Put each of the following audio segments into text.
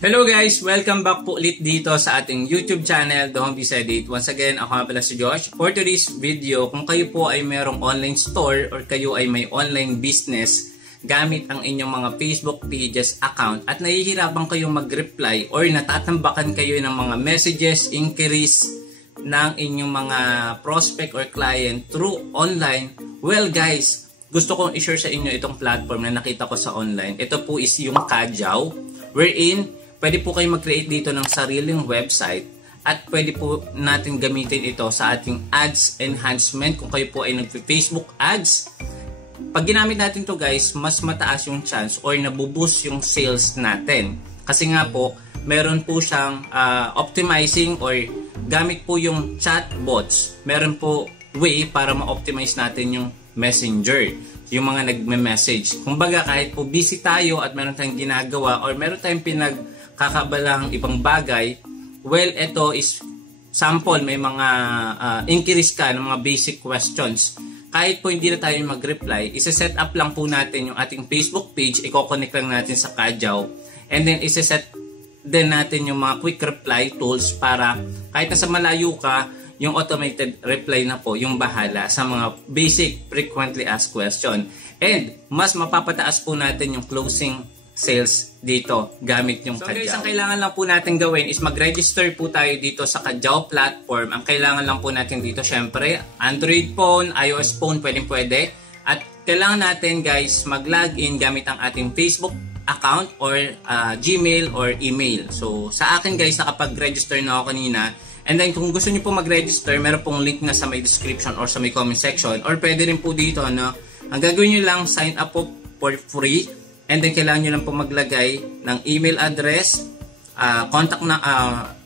Hello guys! Welcome back po ulit dito sa ating YouTube channel, The Home Biz Edit. Once again, ako nga pala si Josh. For today's video, kung kayo po ay mayroong online store or kayo ay may online business gamit ang inyong mga Facebook pages account at nahihirapan kayong mag-reply or natatambakan kayo ng mga messages, inquiries ng inyong mga prospect or client through online, well guys, gusto kong i-share sa inyo itong platform na nakita ko sa online. Ito po is yung Kajao, wherein pwede po kayo mag-create dito ng sariling website at pwede po natin gamitin ito sa ating ads enhancement kung kayo po ay nag-Facebook ads. Pag ginamit natin to guys, mas mataas yung chance or nabuboost yung sales natin. Kasi nga po, meron po siyang optimizing or gamit po yung chatbots. Meron po way para ma-optimize natin yung messenger, yung mga nagme-message. Kumbaga kahit po busy tayo at meron tayong ginagawa or meron tayong pinagkakabalang ibang bagay, well, ito is sample, may mga inquiries ka ng mga basic questions. Kahit po hindi na tayo mag-reply, isa-set up lang po natin yung ating Facebook page, i-connect lang natin sa Kajao, and then isa-set din natin yung mga quick reply tools para kahit nasa malayo ka, yung automated reply na po yung bahala sa mga basic frequently asked question. And mas mapapataas po natin yung closing sales dito gamit yung Kajao. So guys, ang kailangan lang po natin gawin is mag-register po tayo dito sa Kajao platform. Ang kailangan lang po natin dito syempre, Android phone, iOS phone, pwede. At kailangan natin guys mag-login gamit ang ating Facebook account or Gmail or email. So sa akin guys, nakapag-register na ako kanina. And then kung gusto niyo po mag-register, meron pong link na sa may description or sa may comment section. Or pwede rin po dito, no? Ang gagawin niyo lang, sign up po for free. And then kailangan niyo lang po maglagay ng email address, contact na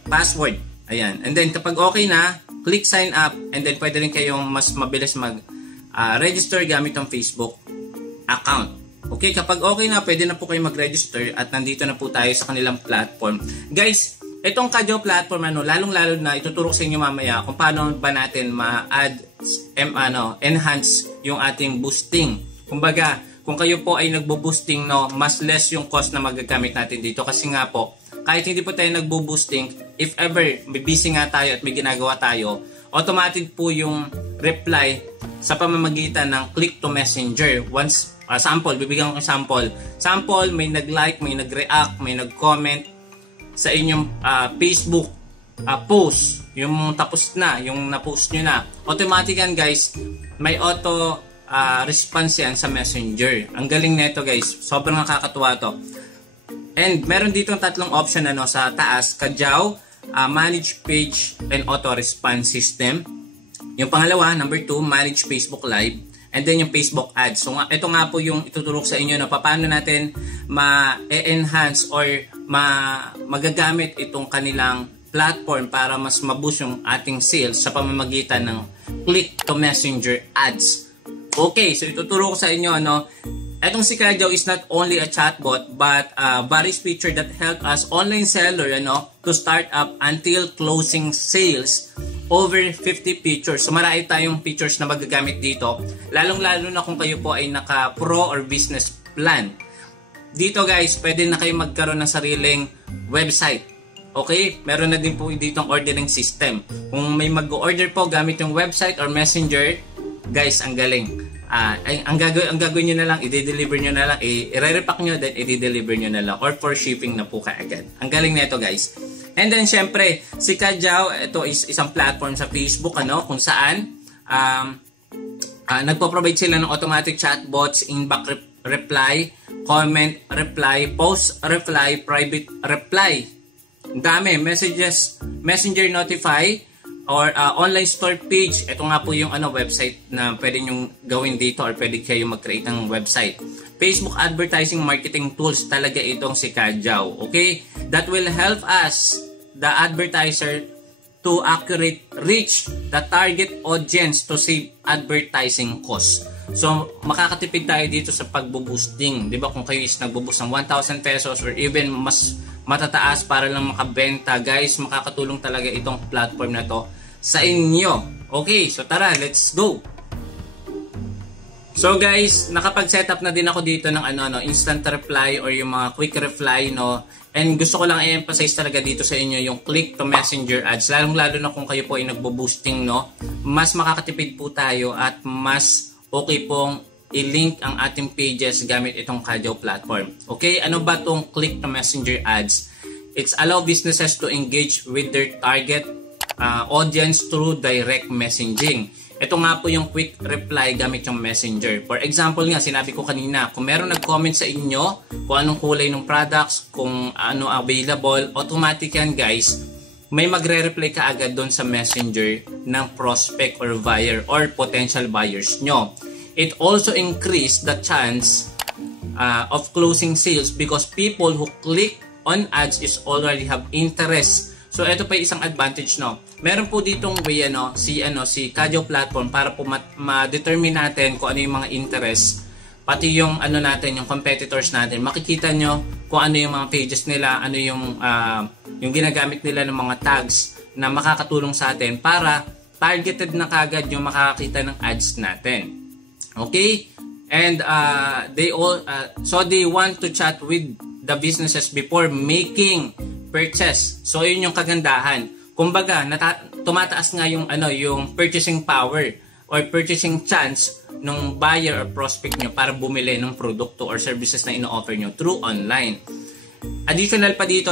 password. Ayan. And then kapag okay na, click sign up. And then pwede rin kayong mas mabilis mag-register gamit ang Facebook account. Okay, kapag okay na, pwede na po kayo mag-register at nandito na po tayo sa kanilang platform. Guys, itong Kajao platform, lalong-lalo na ituturo sa inyo mamaya kung paano ba natin ma-add, enhance yung ating boosting. Kumbaga, kung kayo po ay nagbo-boosting, mas less yung cost na magagamit natin dito. Kasi nga po, kahit hindi po tayo nagbo-boosting, if ever may busy nga tayo at may ginagawa tayo, automatic po yung reply sa pamamagitan ng click to messenger. Once, sample, bibigyan ko ng sample. Sample, may nag-like, may nag-react, may nag-comment sa inyong Facebook post, yung tapos na, yung na-post nyo na, automatic yan guys, may auto response yan sa messenger. Ang galing nito guys, sobrang nakakatuwa to. And meron dito tatlong option sa taas, Kajao, manage page and auto response system. Yung pangalawa, number 2, manage Facebook live. And then yung Facebook ads. So ito nga po yung ituturo sa inyo na paano natin ma-enhance or magagamit itong kanilang platform para mas maboost yung ating sales sa pamamagitan ng click to messenger ads. Okay, so ituturo ko sa inyo etong si Kajao is not only a chatbot but various feature that help us online seller to start up until closing sales. Over 50 features. So marami tayong features na magagamit dito. Lalong-lalo na kung kayo po ay naka-pro or business plan. Dito guys, pwede na kayo magkaroon ng sariling website. Okay? Meron na din po dito ang ordering system. Kung may mag-order po gamit yung website or messenger, guys, ang galing. Ang gagawin nyo na lang, i-deliver nyo na lang, i-repack nyo, then i-deliver nyo na lang. Or for shipping na po kaagad. Ang galing na ito guys. And then syempre, si Kajao, ito is isang platform sa Facebook kung saan nagpo-provide sila ng automatic chatbots, inbox reply, comment reply, post reply, private reply. Dami, messages, messenger notify, or online store page. Ito nga po yung website na pwede nyong gawin dito or pwede kayo mag-create ng website. Facebook advertising marketing tools talaga itong si Kajao. Okay? That will help us, the advertiser, to accurate reach the target audience to save advertising cost. So, makakatipid tayo dito sa pagbo-boosting. Diba? Kung kayo is nagbo-boost ng 1,000 pesos or even mas matataas para lang makabenta, guys, makakatulong talaga itong platform na to sa inyo. Okay, so tara, let's go! So guys, nakapag-setup na din ako dito ng instant reply or yung mga quick reply, no. And gusto ko lang i-emphasize talaga dito sa inyo yung click to messenger ads. Lalong-lalo na kung kayo po ay nagbo-boosting, no. Mas makakatipid po tayo at mas okay pong i-link ang ating pages gamit itong Kajao platform. Okay, ano ba tong click to messenger ads? It's allow businesses to engage with their target audience through direct messaging. Ito nga po yung quick reply gamit yung messenger. For example nga, sinabi ko kanina, kung meron nag-comment sa inyo kung anong kulay ng products, kung ano available, automatic yan guys, may magre-reply ka agad doon sa messenger ng prospect or buyer or potential buyers nyo. It also increase the chance of closing sales because people who click on ads is already have interest. So ito pa isang advantage, no. Meron po ditong way si Kajao platform para po ma-determine natin kung ano yung mga interest, pati yung natin, yung competitors natin. Makikita nyo kung ano yung mga pages nila, ano yung ginagamit nila ng mga tags na makakatulong sa atin para targeted na kagad yung makakakita ng ads natin. Okay? And they want to chat with the businesses before making purchase. So yun yung kagandahan. Kumbaga, tumataas nga yung purchasing power or purchasing chance ng buyer or prospect nyo para bumili ng produkto or services na ino-offer nyo through online. Additional pa dito,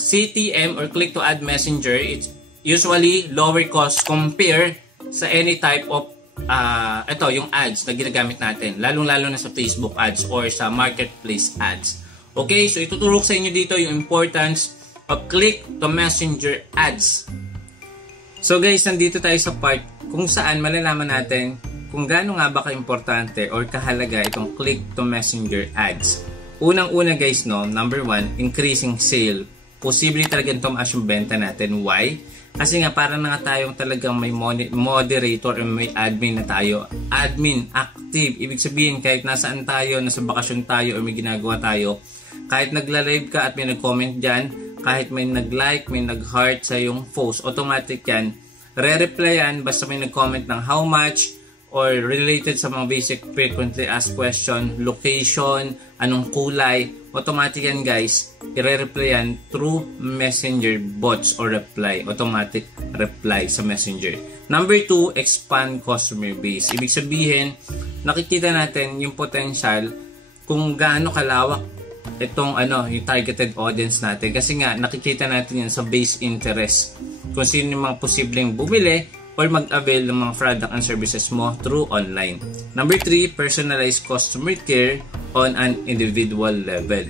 CTM or click to ad messenger, it's usually lower cost compare sa any type of yung ads na ginagamit natin, lalong-lalo na sa Facebook ads or sa marketplace ads. Okay, so ituturo sa inyo dito yung importance of click to messenger ads. So guys, nandito tayo sa part kung saan malalaman natin kung gaano nga ba ka-importante or kahalaga itong click to messenger ads. Unang-una guys, number 1, increasing sale. Posible talagang tumaas yung benta natin. Why? Kasi nga parang na nga tayong talagang may moderator or may admin na tayo. Admin, active. Ibig sabihin kahit nasaan tayo, nasa bakasyon tayo or may ginagawa tayo, kahit nagla-live ka at may nag-comment dyan, kahit may nag-like, may nag-heart sa yung post, automatic yan. Re-replyan basta may nag-comment ng how much or related sa mga basic frequently asked question, location, anong kulay, automatic yan guys. I-re-replyan through messenger bots or reply, automatic reply sa messenger. Number 2, expand customer base. Ibig sabihin, nakikita natin yung potential kung gaano kalawak itong yung targeted audience natin. Kasi nga, nakikita natin yan sa base interest. Kung sino yung mga posibleng bumili or mag-avail ng mga product and services mo through online. Number 3, personalized customer care on an individual level.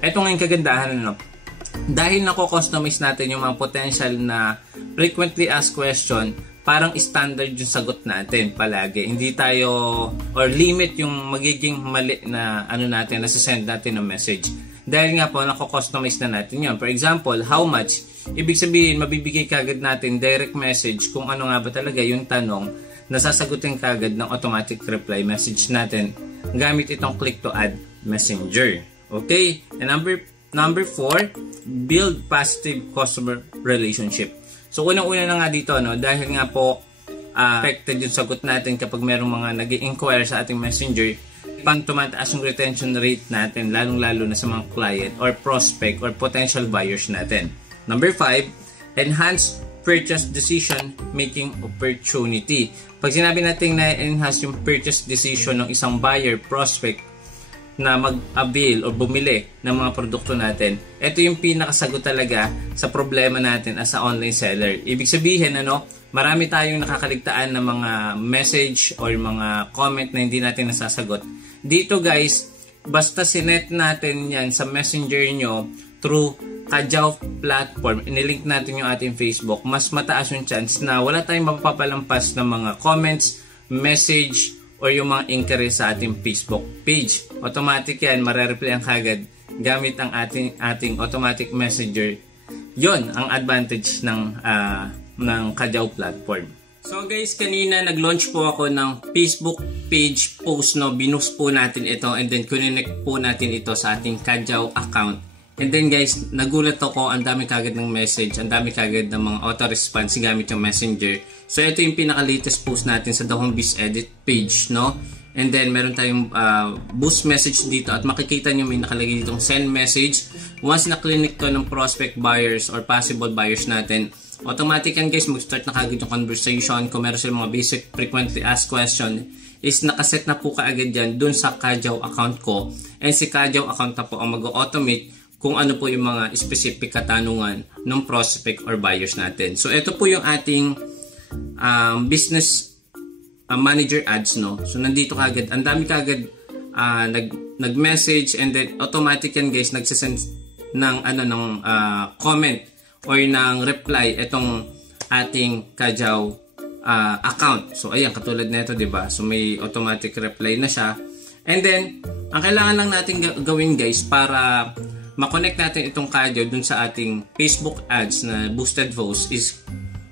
Ito nga yung kagandahan, dahil nako-customize natin yung mga potential na frequently asked question, parang standard yung sagot natin palagi. Hindi tayo or limit yung magiging mali na natin, nasa-send natin ng message. Dahil nga po, nako-customize na natin yun. For example, how much? Ibig sabihin, mabibigay kagad natin direct message kung ano nga ba talaga yung tanong na sasagutin kagad ng automatic reply message natin gamit itong click to add messenger. Okay? And number 4, build positive customer relationship. So unang-una na nga dito, dahil nga po affected yung sagot natin kapag merong mga nag-i-inquire sa ating messenger, pang tumataas yung retention rate natin, lalong-lalo na sa mga client or prospect or potential buyers natin. Number 5, enhance purchase decision making opportunity. Pag sinabi natin na enhance yung purchase decision ng isang buyer, prospect na mag-avail o bumili ng mga produkto natin, ito yung pinakasagot talaga sa problema natin as a online seller. Ibig sabihin, marami tayong nakakaligtaan ng mga message or mga comment na hindi natin nasasagot. Dito guys, basta sinet natin yan sa messenger nyo through Kajao platform, inilink natin yung ating Facebook, mas mataas yung chance na wala tayong mapapalampas ng mga comments, message, or yung mga inquiry sa ating Facebook page. Automatic yan, marereply ang kagad gamit ang ating automatic messenger. Yon ang advantage ng Kajao platform. So guys, kanina nag-launch po ako ng Facebook page post, binoost po natin ito and then connect po natin ito sa ating Kajao account. And then guys, nagulat ako, ang dami kagad ng message, ang dami kagad ng mga auto-response gamit yung messenger. So ito yung pinaka-latest post natin sa The Home Biz Edit page, no? And then meron tayong boost message dito at makikita nyo may nakalagay ditong send message. Once na-click to ng prospect buyers or possible buyers natin, automatic yan guys, mag-start na kagad yung conversation. Kung meron silang mga basic frequently asked question, is nakaset na po kaagad yan dun sa Kajaw account ko. And si Kajaw account na po ang mag-automate kung ano po yung mga specific katanungan ng prospect or buyers natin. So ito po yung ating business manager ads, no? So nandito kagad, ang dami kagad nag-message, and then automatic yan guys, nagsasend ng comment or ng reply itong ating Kajaw account. So ayan, katulad nito, 'di ba? So may automatic reply na siya. And then ang kailangan lang natin gawin guys para ma-connect natin itong Kajaw dun sa ating Facebook ads na boosted post is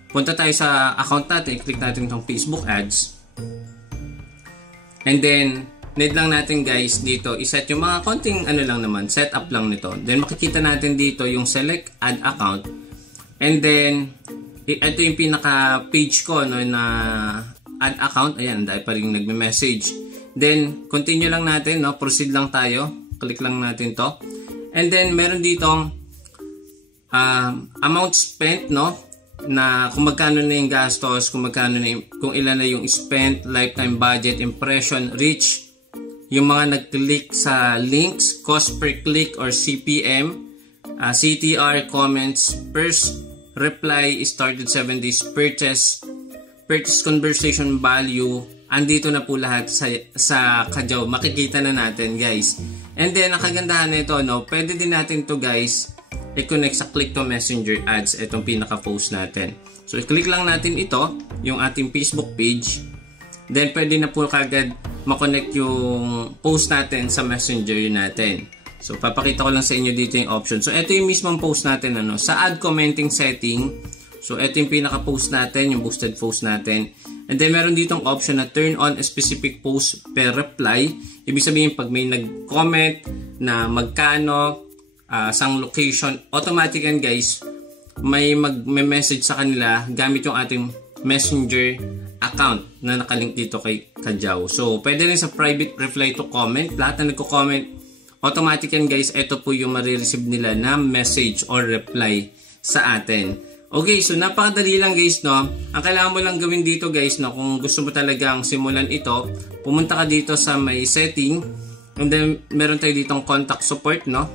punta tayo sa account natin, click natin itong Facebook ads. And then need lang natin guys dito iset yung mga konting lang naman, setup lang nito. Then makikita natin dito yung select add account. And then ito yung pinaka page ko, no, na add account. Ayan, dahil pa rin nagme-message. Then continue lang natin, no, proceed lang tayo. Click lang natin to. And then meron ditong amount spent, no, na kung magkano na yung gastos, kung ilan na yung spent, lifetime budget, impression, reach, yung mga nag-click sa links, cost per click or CPM, CTR, comments, first reply started 7 days, purchase conversation value, andito na po lahat sa Kajaw. Makikita na natin guys. And then ang kagandahan nito, no, pwede din natin to guys i-connect sa Click to Messenger ads, itong pinaka-post natin. So i-click lang natin ito, yung ating Facebook page. Then pwede na po kagad ma-connect yung post natin sa Messenger natin. So papakita ko lang sa inyo dito yung option. So ito yung mismong post natin, sa ad commenting setting. So ito yung pinaka-post natin, yung boosted post natin. And then meron ditong option na turn on a specific post per reply. Ibig sabihin pag may nag-comment na magkano, sang location, automatic yan guys, may mag-message sa kanila gamit yung ating Messenger account na nakalink dito kay Kajaw. So pwede rin sa private reply to comment. Lahat na nagko-comment, automatic yan guys, ito po yung marireceive nila na message or reply sa atin. Okay, so napakadali lang guys, no. Ang kailangan mo lang gawin dito guys, no, kung gusto mo talagang simulan ito, pumunta ka dito sa may setting, and then meron tayo ditong contact support, no,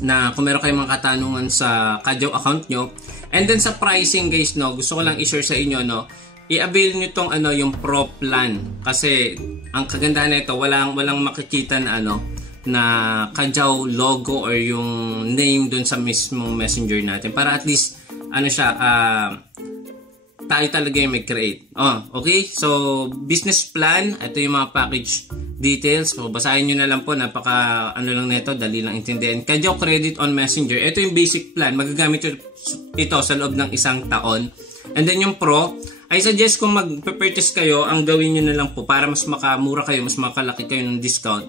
na kung meron kayong mga katanungan sa Kajaw account nyo. And then sa pricing guys, no, gusto ko lang i-share sa inyo, no, i-avail nyo tong yung Pro plan, kasi ang kagandahan nito, walang makikita na na Kajaw logo or yung name dun sa mismong Messenger natin, para at least tayo talaga yung mag-create. Okay, so business plan, ito yung mga package details. So basahin nyo na lang po, napaka lang nito, dali lang intindihan. Kajaw credit on Messenger, ito yung basic plan, magagamit ito sa loob ng 1 taon. And then yung Pro, I suggest kung mag-purchase kayo, ang gawin nyo na lang po para mas makamura kayo, mas makalaki kayo ng discount.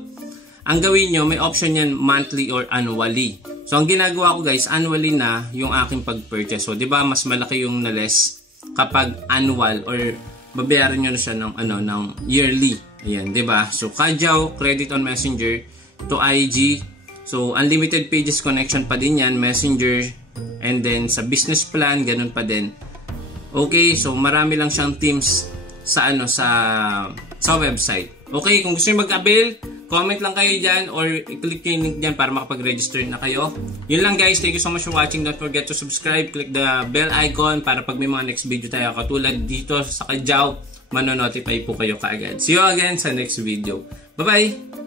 Ang gawin nyo, may option yan monthly or annually. So ang ginagawa ko guys, annually na yung aking pag-purchase. So 'di ba mas malaki yung na-less kapag annual, or babayaran nyo na siya ng yearly. Ayan, 'di ba? So Kajaw credit on Messenger to IG. So unlimited pages connection pa din yan, Messenger, and then sa business plan ganun pa din. Okay, so marami lang siyang teams sa sa website. Okay, kung gusto niyo mag-avail, comment lang kayo dyan or i-click yung link dyan para makapag-register na kayo. Yun lang guys, thank you so much for watching. Don't forget to subscribe, click the bell icon para pag may mga next video tayo katulad dito sa Kajaw, manonotify po kayo kaagad. See you again sa next video. Bye bye!